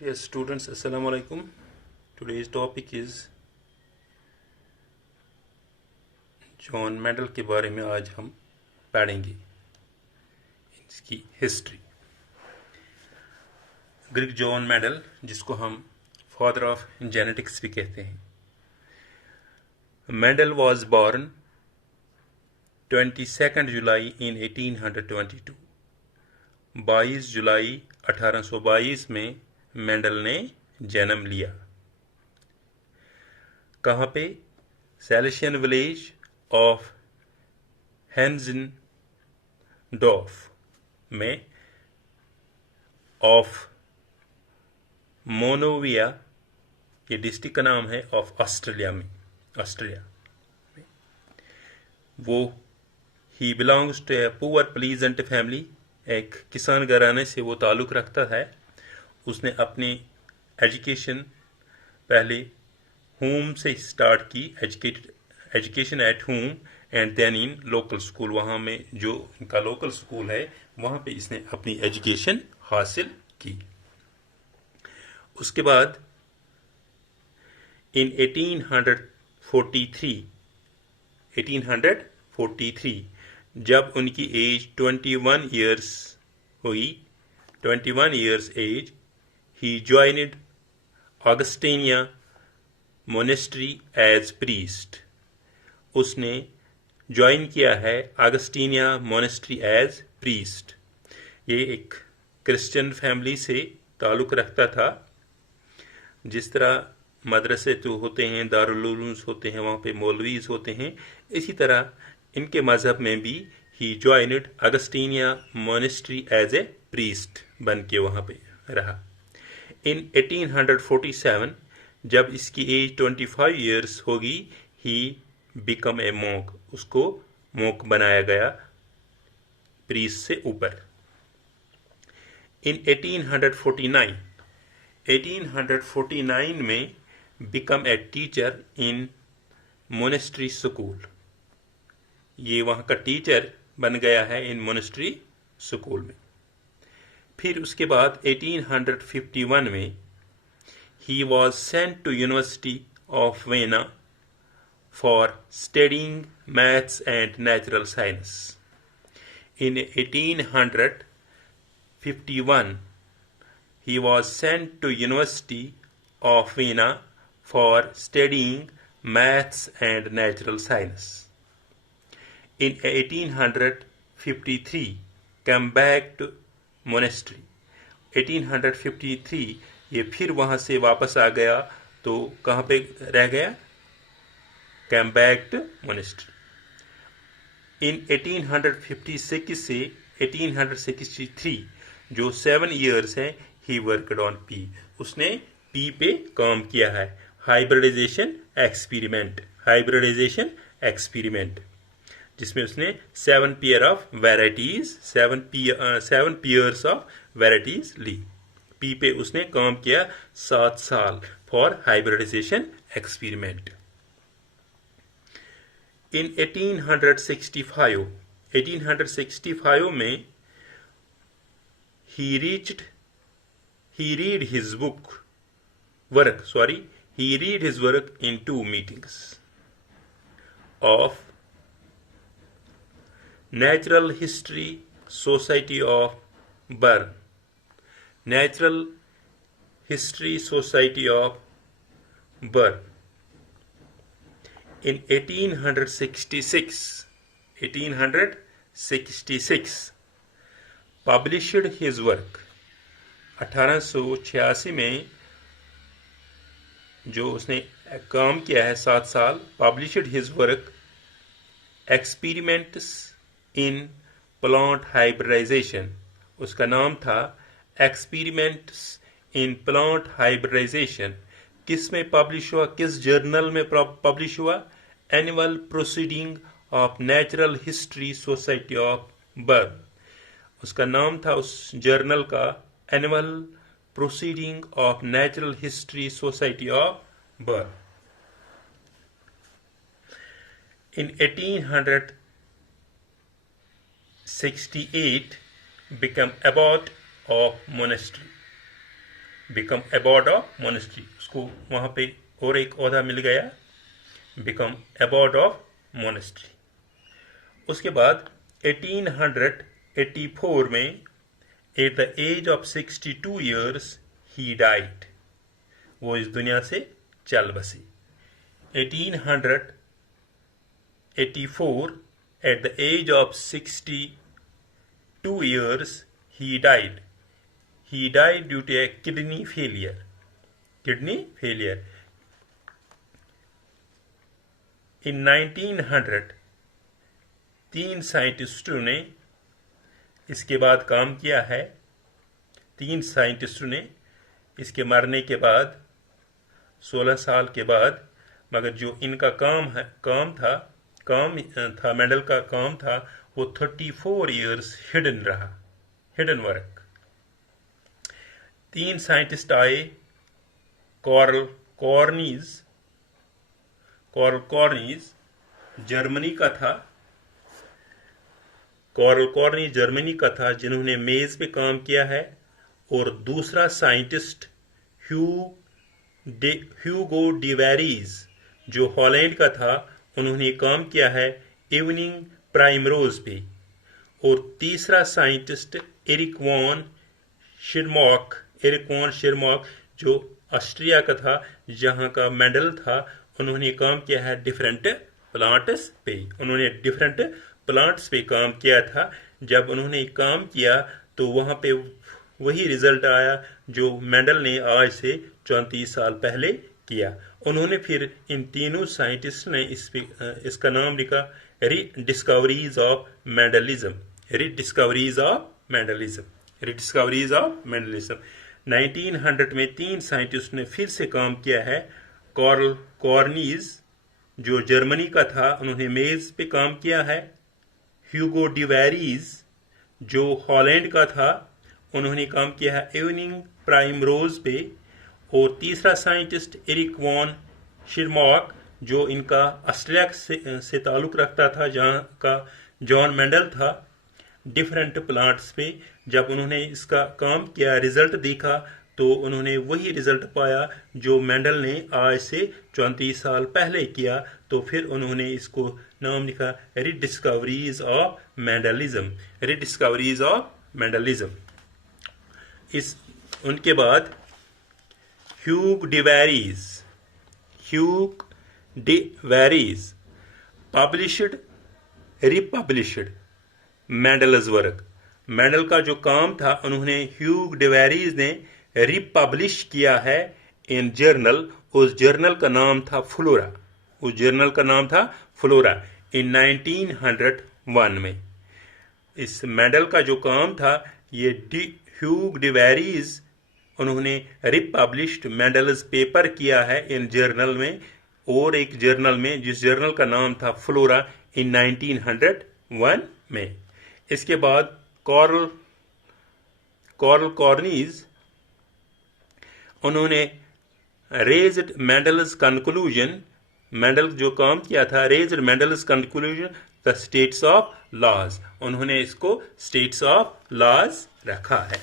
Dear students, Assalamu alaikum. Today's topic is John Mendel के बारे में आज हम पढ़ेंगे इसकी हिस्ट्री। ग्रीक जॉन मेंडल, जिसको हम फादर ऑफ जेनेटिक्स भी कहते हैं। Mendel was born 22 July in 1822। 22 जुलाई 1822 में मेंडल ने जन्म लिया। कहाँ पे? सैलिशियन विलेज ऑफ हेंजनडॉर्फ में ऑफ मोनोविया, ये डिस्ट्रिक्ट का नाम है, ऑफ ऑस्ट्रेलिया में। वो he belongs to a poor pleasant family, एक किसान घराने से वो ताल्लुक़ रखता है। उसने अपनी एजुकेशन पहले होम से स्टार्ट की, education at home and then in local school. वहाँ में जो इनका लोकल स्कूल है वहाँ पे इसने अपनी एजुकेशन हासिल की। उसके बाद इन 1843 जब उनकी एज 21 ईयर्स हुई, 21 years age, he joined Augustinian monastery as priest। उसने ज्वाइन किया है ऑगस्टीनिया मोनेस्ट्री एज प्रीस्ट। ये एक क्रिश्चियन फैमिली से ताल्लुक़ रखता था। जिस तरह मदरसे तो होते हैं, दारुल उलूम्स होते हैं, वहाँ पे मौलवीज होते हैं, इसी तरह इनके मज़हब में भी ही ज्वाइनड ऑगस्टीनिया मोनेस्ट्री एज ए प्रीस्ट बन के वहाँ पे रहा। इन 1847 जब इसकी एज 25 ईयर्स होगी, ही बिकम ए मॉन्क, उसको मॉन्क बनाया गया प्रीस्ट से ऊपर। इन 1849 में become a teacher in monastery school, ये वहाँ का टीचर बन गया है इन मोनेस्ट्री स्कूल में। फिर उसके बाद 1851 में he was sent to University of Vienna for studying maths and natural science। In 1851 he was sent to University of Vienna for studying maths and natural science। In 1853 came back to monastery. 1853 ये फिर वहाँ से वापस आ गया, तो कहाँ पे रह गया? Came back to monastery. In 1856 से 1863 जो 7 ईयर्स हैं, ही वर्कड ऑन पी, उसने पी पे काम किया है। हाइब्रिडाइजेशन एक्सपेरिमेंट, जिसमें उसने 7 पेयर्स ऑफ वेराइटीज ली। पी पे उसने काम किया 7 साल फॉर हाइब्रिडाइजेशन एक्सपेरिमेंट। इन 1865 में he read his work in 2 meetings of Natural History Society of Bern। Natural History Society of Bern in 1866 published his work। 1886 में जो उसने काम किया है 7 साल, published his work Experiments in plant hybridisation. उसका नाम था एक्सपेरिमेंट्स इन प्लांट हाइब्रिडाइजेशन। किस में पब्लिश हुआ, किस जर्नल में पब्लिश हुआ? Annual proceeding of natural history society of Bern. उसका नाम था उस जर्नल का annual proceeding of natural history society of Bern. In 1868 become abbot of monastery। Become abbot of monastery, उसको वहाँ पे और एक ओहदा मिल गया, बिकम अबॉट ऑफ मोनेस्ट्री। उसके बाद 1884 में at the age of 62 years he died, वो इस दुनिया से चल बसी। 1884 at the age of 62 years he died. He died due to a kidney failure. Kidney failure. In 1900 तीन साइंटिस्टों ने इसके बाद काम किया है। तीन साइंटिस्टों ने इसके मरने के बाद 16 साल के बाद, मगर जो इनका काम था मेंडल का काम था, वो 34 इयर्स हिडन रहा, हिडन वर्क। तीन साइंटिस्ट आए, कॉर्ल कॉर्नीज जर्मनी का था, जिन्होंने मेज पे काम किया है। और दूसरा साइंटिस्ट ह्यूगो डिवेरीज जो हॉलैंड का था, उन्होंने काम किया है इवनिंग प्राइमरोज पे। और तीसरा साइंटिस्ट एरिक वॉन शिरमॉक जो ऑस्ट्रिया का था, जहां का मेंडल था, उन्होंने काम किया है डिफरेंट प्लांट्स पे काम किया था। जब उन्होंने काम किया तो वहां पे वही रिजल्ट आया जो मेंडल ने आज से 34 साल पहले किया। उन्होंने फिर इन तीनों साइंटिस्ट ने इसका नाम लिखा रीडिस्कवरीज ऑफ मेंडलिज्म। 1900 में तीन साइंटिस्ट ने फिर से काम किया है। कॉर्ल कॉर्नीज जो जर्मनी का था, उन्होंने मेज पे काम किया है। ह्यूगो डिवेरीज जो हॉलैंड का था, उन्होंने काम किया है इवनिंग प्राइमरोज पे। और तीसरा साइंटिस्ट एरिक वॉन शिरमॉक जो इनका ऑस्ट्रेलिया से ताल्लुक रखता था, जहाँ का जॉन मेंडल था, डिफरेंट प्लांट्स पे। जब उन्होंने इसका काम किया, रिजल्ट देखा, तो उन्होंने वही रिजल्ट पाया जो मेंडल ने आज से 34 साल पहले किया। तो फिर उन्होंने इसको नाम लिखा रीडिस्कवरीज ऑफ मेंडलिज्म। इस उनके बाद ह्यूग डिवेरीज रिपब्लिश्ड मेंडल्स वर्क। मेंडल का जो काम था, उन्होंने ह्यूग डिवेरीज ने रिपब्लिश किया है इन जर्नल। उस जर्नल का नाम था फ्लोरा। इन 1901 में इस मेंडल का जो काम था, ये ह्यूग डिवेरीज, उन्होंने रिपब्लिश्ड मेंडल्स पेपर किया है इन जर्नल में, और एक जर्नल में, जिस जर्नल का नाम था फ्लोरा, इन 1901 में। इसके बाद कॉर्ल कॉर्नीज, उन्होंने रेज्ड मेंडल्स कंक्लूजन, मेंडल जो काम किया था, raised Mendel's conclusion the states of laws, उन्होंने इसको स्टेट्स ऑफ लॉज रखा है।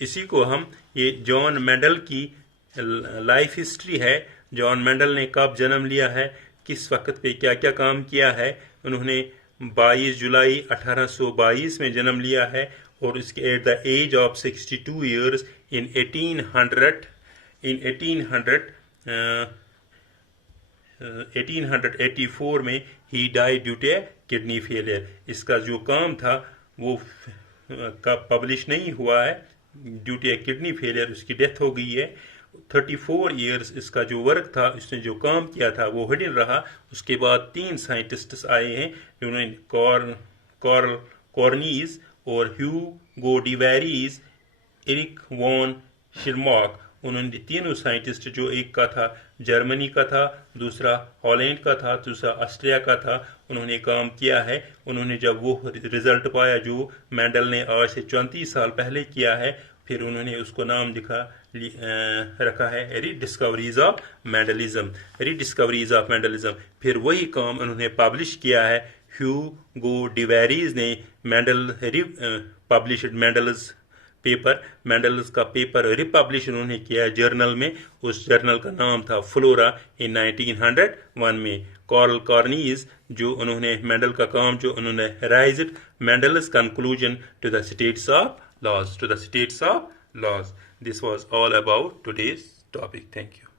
इसी को हम, ये जॉन मेंडल की लाइफ हिस्ट्री है। जॉन मेंडल ने कब जन्म लिया है, किस वक्त पे क्या क्या काम किया है। उन्होंने 22 जुलाई 1822 में जन्म लिया है, और इसके at the age of 62 years in 1884 में ही died due to kidney failure. इसका जो काम था वो पब्लिश नहीं हुआ है, ड्यू टू किडनी फेलियर उसकी डेथ हो गई है। 34 इयर्स इसका जो वर्क था, इसने जो काम किया था, वो हिडन रहा। उसके बाद तीन साइंटिस्ट आए हैं, जिन्होंने कॉर्नीज और ह्यूगो डिवेरीज, एरिक वॉन शिरमॉक, उन्होंने तीनों साइंटिस्ट, जो एक का था जर्मनी का था, दूसरा हॉलैंड का था, दूसरा ऑस्ट्रिया का था, उन्होंने काम किया है। उन्होंने जब वो रिजल्ट पाया जो मेंडल ने आज से 34 साल पहले किया है, फिर उन्होंने उसको नाम रखा है रीडिस्कवरीज ऑफ मेंडलिज्म। फिर वही काम उन्होंने पब्लिश किया है। ह्यूगो डिवेरीज ने पब्लिश्ड मेंडल्स पेपर, मेंडल्स का पेपर रिपब्लिश उन्होंने किया जर्नल में। उस जर्नल का नाम था फ्लोरा इन 1901 में। कार्ल कार्नीज जो उन्होंने मेंडल का काम जो उन्होंने raised Mendel's conclusion to the states of laws, this was all about today's topic. Thank you.